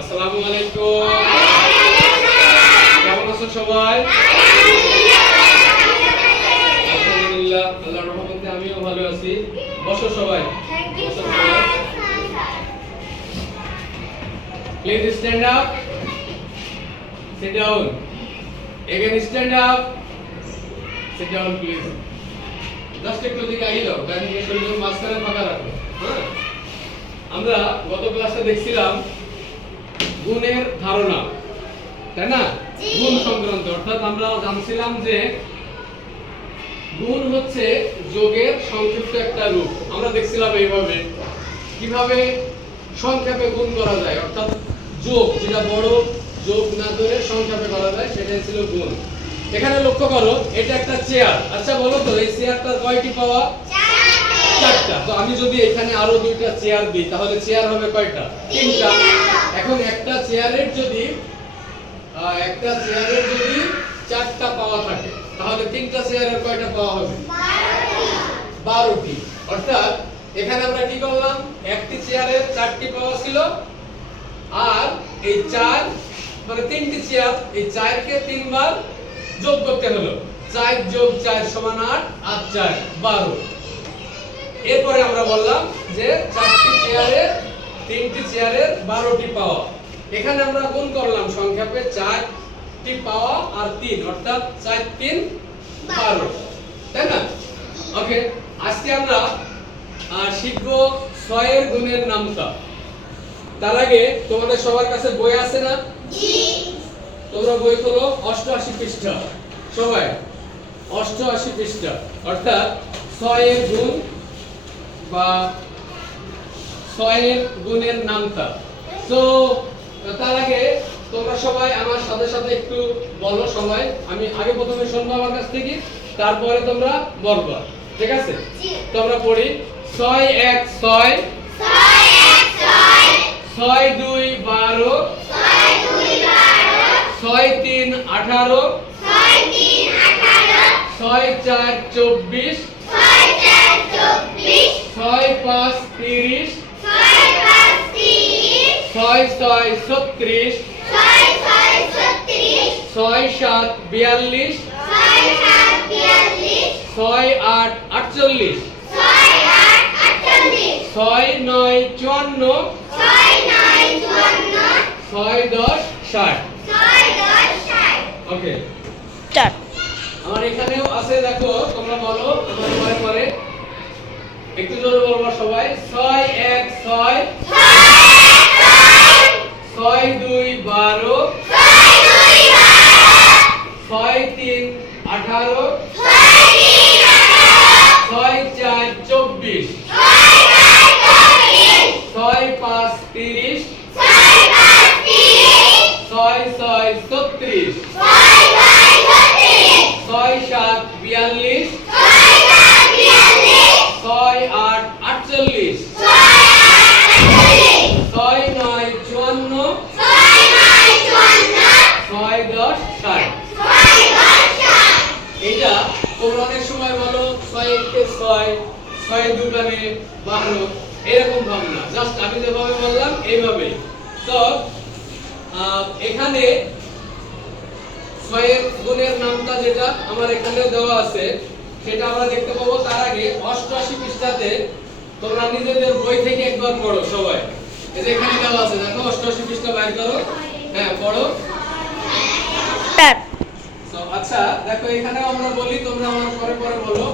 আসসালামু আলাইকুম। কেমন আছো সবাই? আলহামদুলিল্লাহ, আল্লাহর রহমতে আমিও ভালো আছি। বসো সবাই। Please stand up. Sit down. Again stand up. Sit down please. Just একটু দিকে আগিয়ে যাও, কারণ এই শরীরের মাঝখানে ফাঁকা রাখো। হ্যাঁ, আমরা গত ক্লাসে দেখছিলাম গুণের ধারণা, তাই না? গুণ সংক্রান্ত, অর্থাৎ আমরা জানছিলাম যে গুণ হচ্ছে যোগের সংক্ষিপ্ত একটা রূপ। আমরা দেখছিলাম এইভাবে কিভাবে সংক্ষেপে গুণ করা যায়, অর্থাৎ যোগ, যেটা বড় যোগ না ধরে সংক্ষেপে করা যায়, সেটাই ছিল গুণ। এখানে লক্ষ্য করো, এটা একটা চেয়ার। আচ্ছা বলো তো, এই চেয়ারটার কয়টি পাওয়া? চারটা। তো আমি যদি এখানে আরো দুইটা চেয়ার দিই, তাহলে চেয়ার হবে কয়টা? তিনটা। এখন একটা চেয়ারের যদি চারটা পাওয়া থাকে, তাহলে তিনটা চেয়ারের কয়টা পাওয়া হবে? 12টি। অর্থাৎ এখানে আমরা কি করলাম, একটি চেয়ারের 4টি পাওয়া ছিল, আর এই 4 মানে 3টি চেয়ার, এই 4 কে 3 বার যোগ করতে হলো। 4 যোগ 4 সমান 8, আর 4 12। এরপরে আমরা বললাম যে 4টি চেয়ারের 3টি চেয়ারের 12টি পাওয়া। এখানে আমরা গুণ করলাম সংক্ষেপে 4টি পাওয়া আর 3, অর্থাৎ 4 3 12, তাই না? ওকে, আজকে আমরা শিখব 6 এর গুণের নামতা। তার আগে তোমাদের সবার কাছে বই আছে না? জি। তোমরা বই খোলো, 88 পৃষ্ঠা। সবাই 88 পৃষ্ঠা, অর্থাৎ 6 এর গুণ বা 6 এর গুণের নামতা। তো তার আগে তোমরা সবাই আমার সাথে সাথে একটু বলো সবাই। আমি আগে প্রথমে শুনবো আমার কাছ থেকে, তারপরে তোমরা বলবা, ঠিক আছে? তো আমরা পড়ি। 6 1 6, 6 2 12, 6 3 18, 6 4 24, 6 5 30, 6 6 36, 6 7 42, 6 8 48, 6 9 54, 6 10 60। ওকে, স্টার্ট। আমার এখানেও আছে, দেখো তোমরা বলো আমার পরে পরে, একটু জোরে বলবো সবাই। 6 1 6, 6 2 12, 6 3 18, 6 4 24, 6 5 30, 6 6 36, 6 7 42, 6 8 48, 6 9 54, 6 10 60। এটা তোমরা অনেক সময় বলো 6 1 6, 6 2 12, এরকম ভাবনা। জাস্ট আমি যেভাবে বললাম এইভাবে। তো এখানে 6 এর গুণের নামটা যেটা আমার এখানে দেওয়া আছে, সেটা আমরা দেখতে পাবো। তার আগে 88 পৃষ্ঠাতে তোমরা নিজেদের বই থেকে একবার পড়ো সবাই। এই যে এখানে দেওয়া আছে, দেখো 88 পৃষ্ঠা বাইর করো। হ্যাঁ, পড়ো। আচ্ছা দেখো, এখানেও আমরা বলি, তোমরা আমার পরে পরে বলো।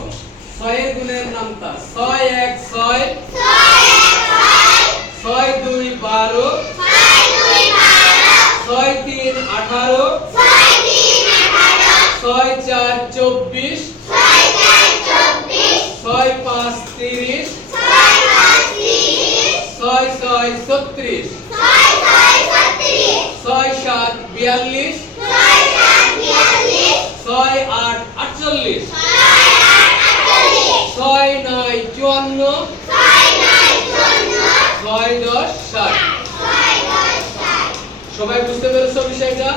6 এর গুণের নামতা। 6 1 6, 6 2 12, 6 3 18, 6 4 24, 6 5 30, 6 6 36, 6 7 42, 6 8 48, 6 9 54, 6 10 60। সবাই বুঝতে পেরেছো বিষয়টা?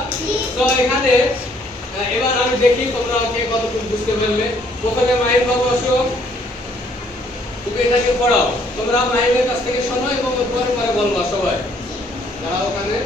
তো এখানে এবার আমি দেখি তোমরা কে কতটুকু বুঝতে পারলে। প্রথমে মাহির বাবু আসো, তুমি এটাকে পড়াও। তোমরা মাহিরের কাছ থেকে শোনো এবং পরে পরে বলবা সবাই। দাঁড়াও ওখানে।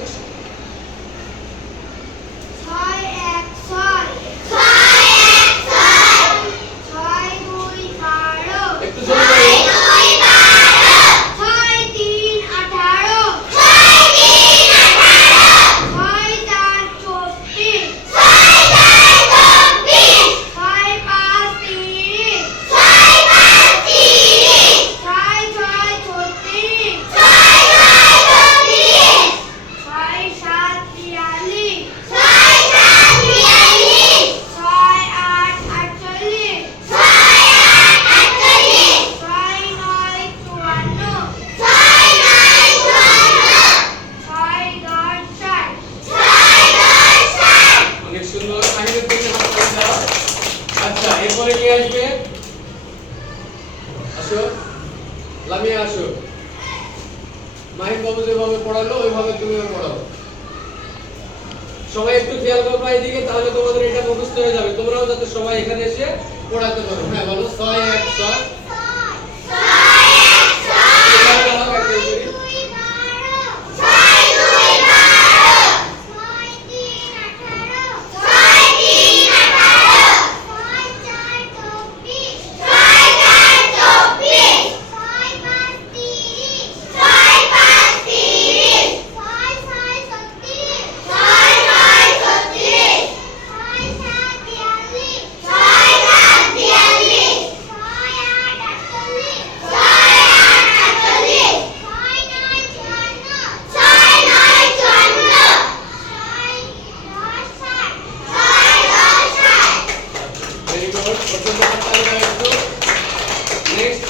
কিভাবে পড়াবো। সবাই একটু খেয়াল করবে এইদিকে, তাহলে তোমাদের এটা মুখস্থ হয়ে যাবে, তোমরাও যাতে সবাই এখানে এসে পড়াতে পারো। হ্যাঁ বলো 6 1 6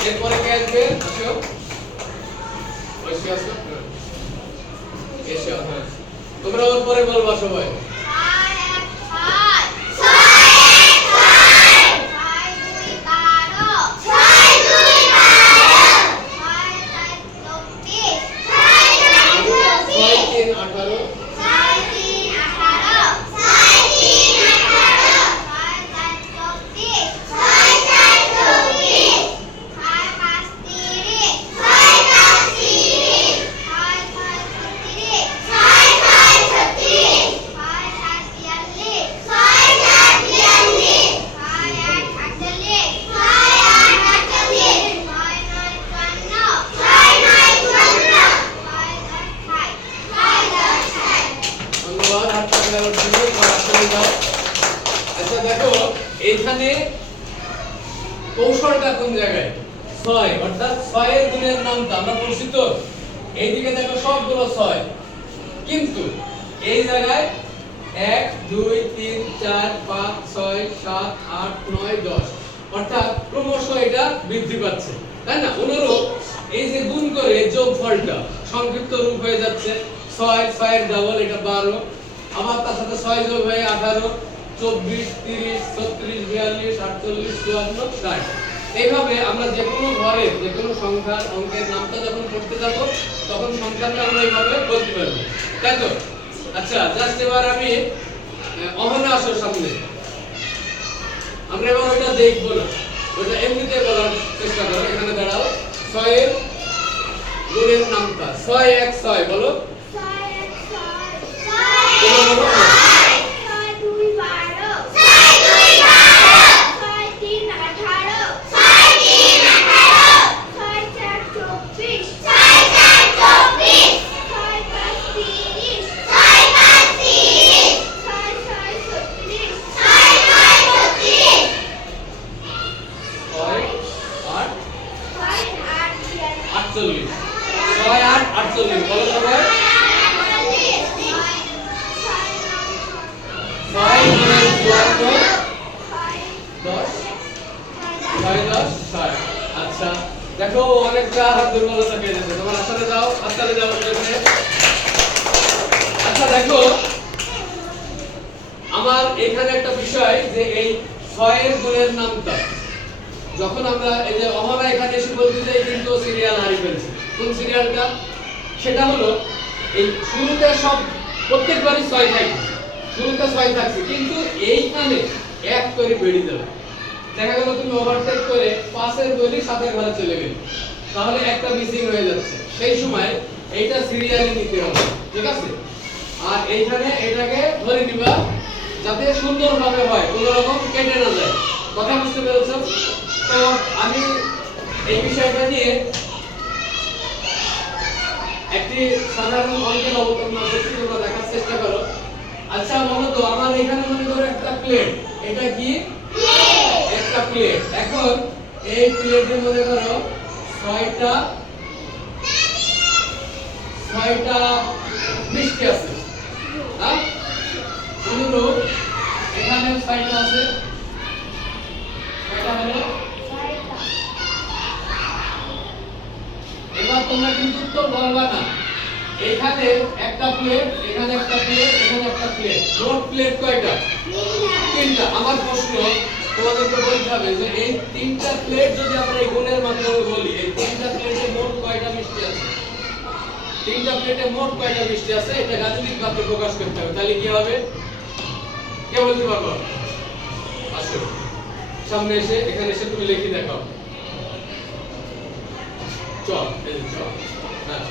এরপরে কে আসবে? তোমরা ওর পরে বলবা সবাই। আচ্ছা দেখো এইখানে কৌশলটা কোন জায়গায়? 6 অর্থাৎ 6 এর গুণের নামটা আমরা পড়ছি তো, এইদিকে দেখো সবগুলো 6, কিন্তু এই জায়গায় 1 2 3 4 5 6 7 8 9 10 অর্থাৎ ক্রমশ এটা বৃদ্ধি পাচ্ছে, তাই না? অনুরূপ এই যে গুণ করে যোগফলটা সংক্ষিপ্ত রূপ হয়ে যাচ্ছে 6 6 এর ডাবল এটা 12, আবার তার সাথে 6 যোগ হয়ে 18 24 30 36 42 48 54 60। এইভাবে আমরা যে কোনো ঘরে যে কোনো সংখ্যার অঙ্কের নামটা যখন পড়তে যাব তখন সংখ্যাটা আমরা এইভাবে বলতে পারবো, তাই তো? আচ্ছা জাস্ট এবার আমি অহনা আসো সামনে, আমরা এবার ওটা দেখবো না, ওটা এমনিতে বলার চেষ্টা করো। এখানে দাঁড়াও, 6 এর গুণের নামটা 6 1 6 বলো। 6 1 6 48 বলো সবাই। 6 আচ্ছা দেখো অনেকটা হাত দুর্বলতা পেয়ে যাচ্ছে, তোমার আসলে যাও আসলে যাও। আচ্ছা দেখো আমার এখানে একটা বিষয় যে এই 6 এর গুণের নামটা যখন আমরা এই যে অহনা এখানে এসে বলতে যাই কিন্তু সিরিয়াল হারিয়ে ফেলছে। কোন সিরিয়ালটা? সেটা হলো এই শুরুতে সব প্রত্যেকবারই 6 থাকে, শুরুতে 6 থাকছে, কিন্তু এইখানে 1 করে বেরিয়ে যাবে। দেখা গেল তুমি ওভারটেক করে 5 এর বলি 7 এর ঘরে চলে গেলে, তাহলে একটা মিসিং হয়ে যাচ্ছে। সেই সময় এইটা সিরিয়ালে নিতে হবে, ঠিক আছে? আর এইখানে এটাকে ধরে নিবা যাতে সুন্দরভাবে হয়, কোনো রকম কেটে না যায়। কথা বুঝতে পেরেছো? তো আমি এই বিষয়টা নিয়ে একটি সাধারণ অঙ্কের অবতারণা করছি, তোমরা দেখার চেষ্টা করো। আচ্ছা বলো তো আমার এখানে মনে করো একটা প্লেট, এটা কি? একটা প্লেট। এখন এই প্লেটে মনে করো 6টা মিষ্টি আছে, হ্যাঁ? অনুরূপ এখানে 6টা আছে, এটা হলো 6টা। এবার তোমরা কিন্তু তো বলবা না এখানে একটা প্লেট, এখানে একটা প্লেট, এখানে একটা প্লেট, মোট প্লেট কয়টা? 3টা। আমার প্রশ্ন তোমাদেরকে বলতে হবে যে এই 3টা প্লেট যদি আমরা এই গুণের মাধ্যমে বলি, এই 3টা প্লেটে মোট কয়টা মিষ্টি আছে? তিনটা প্লেটে মোট কয়টা মিষ্টি আছে এটা গাণিতিক বাক্যে প্রকাশ করতে হবে। তাহলে কি হবে? কে বলতে পারবো? আসো সামনে এসে, এখানে এসে তুমি লিখে দেখাও। চল এই চল। হ্যাঁ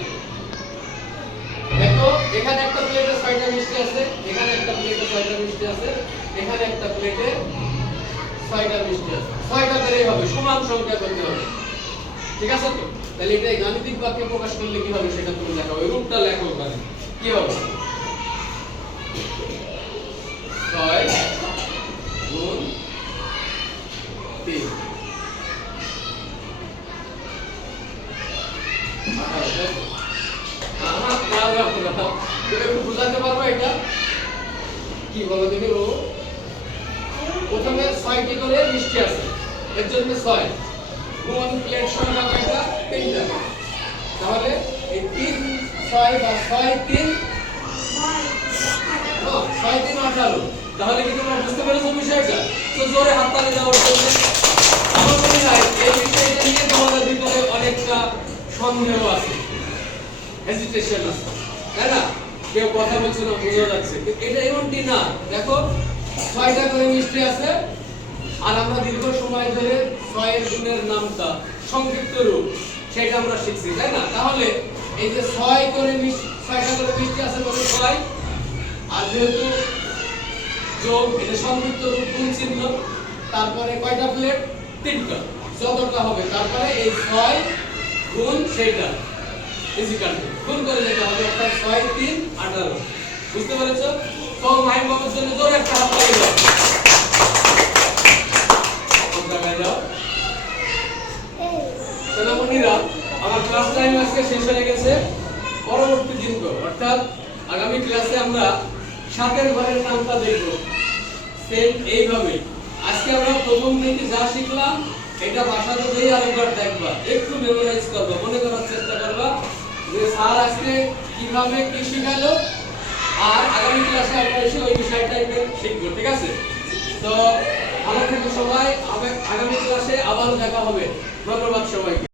দেখো, এখানে একটা প্লেটে 6টা মিষ্টি আছে, এখানে একটা প্লেটে 6টা মিষ্টি আছে, এখানে একটা প্লেটে 6টা মিষ্টি আছে। 6টা করেই হবে, সমান সংখ্যা করতে হবে। ঠিক আছে তো? তাহলে এটা গাণিতিক বাক্যে প্রকাশ করলে কি হবে সেটা তুমি দেখাও। এই রূপটা লেখো ওখানে। কি হবে? 6 গুণ 3 বুঝাতে পারবো এটা কি বলো দেখি ও? প্রথমে 6টি করে মিষ্টি আছে, এর জন্য 6 গুণ প্লেট সংখ্যা কয়টা? 3টা। তাহলে এই 3 6 বা 6 3 6 3 18। তাহলে কি তোমরা বুঝতে পেরেছো বিষয়টা? তো জোরে হাততালি দাও ওর জন্য। আমার মনে হয় এই বিষয়টা নিয়ে তোমাদের ভিতরে অনেকটা সন্দেহ আছে, হেজিটেশন আছে, তাই না? কেউ কথা বলছে না, বোঝা যাচ্ছে। এটা এমনটি না। দেখো 6টা করে মিষ্টি আছে, আর আমরা দীর্ঘ সময় ধরে 6 এর গুণের নামটা সংক্ষিপ্ত রূপ সেটা আমরা শিখছি, তাই না? তাহলে এই যে 6টা করে মিষ্টি আছে মানে 6, আর যেহেতু যোগ এটা সংক্ষিপ্ত রূপ গুণ চিহ্ন, তারপরে কয়টা প্লেট? 3টা। যতটা হবে তারপরে এই 6 গুণ সেটা ইজিক্যাল টু গুণ করে যেটা হবে, অর্থাৎ 6 3 18। বুঝতে পেরেছো? তো ভাই বাবার জন্য জোরে একটা হাত লাগিয়ে দাও। সোনামণিরা, আমার ক্লাস টাইম আজকে শেষ হয়ে গেছে। পরবর্তী দিন অর্থাৎ আগামী ক্লাসে আমরা 7 ঘরের নামটা দেখব সেম এইভাবে। আজকে আমরা প্রথম থেকে যা শিখলাম এটা বাসাতে যেই আরেকবার দেখবা, একটু মেমোরাইজ করবা, মনে করার চেষ্টা করবা যে স্যার আজকে কিভাবে কি শেখালো, আর আগামী ক্লাসে আমরা এসে ওই বিষয়টা শিখবো। ঠিক আছে? তো ভালো থেকো সবাই, আগামী ক্লাসে আবার দেখা হবে। ধন্যবাদ সবাইকে।